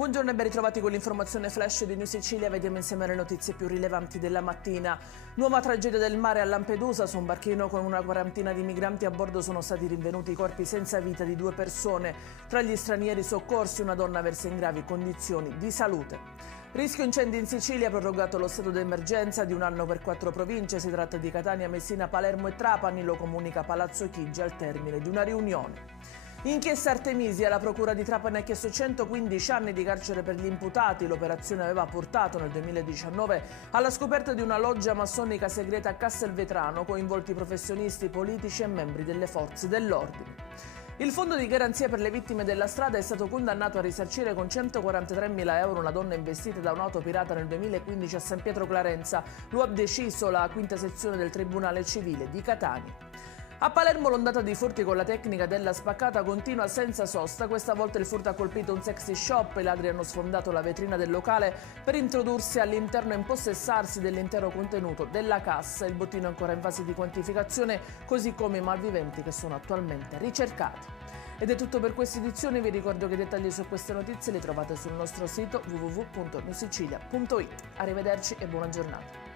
Buongiorno e ben ritrovati con l'informazione flash di New Sicilia. Vediamo insieme le notizie più rilevanti della mattina. Nuova tragedia del mare a Lampedusa. Su un barchino con una quarantina di migranti a bordo sono stati rinvenuti i corpi senza vita di 2 persone. Tra gli stranieri soccorsi una donna versa in gravi condizioni di salute. Rischio incendi in Sicilia, prorogato lo stato d'emergenza di 1 anno per 4 province. Si tratta di Catania, Messina, Palermo e Trapani, lo comunica Palazzo Chigi al termine di una riunione. Inchiesta Artemisia, la procura di Trapani ha chiesto 115 anni di carcere per gli imputati. L'operazione aveva portato nel 2019 alla scoperta di una loggia massonica segreta a Castelvetrano, coinvolti professionisti, politici e membri delle forze dell'ordine. Il Fondo di garanzia per le vittime della strada è stato condannato a risarcire con 143.000 euro una donna investita da un'auto pirata nel 2015 a San Pietro Clarenza. Lo ha deciso la quinta sezione del Tribunale Civile di Catania. A Palermo l'ondata di furti con la tecnica della spaccata continua senza sosta. Questa volta il furto ha colpito un sexy shop. I ladri hanno sfondato la vetrina del locale per introdursi all'interno e impossessarsi dell'intero contenuto della cassa. Il bottino è ancora in fase di quantificazione, così come i malviventi che sono attualmente ricercati. Ed è tutto per questa edizione. Vi ricordo che i dettagli su queste notizie li trovate sul nostro sito www.newsicilia.it. Arrivederci e buona giornata.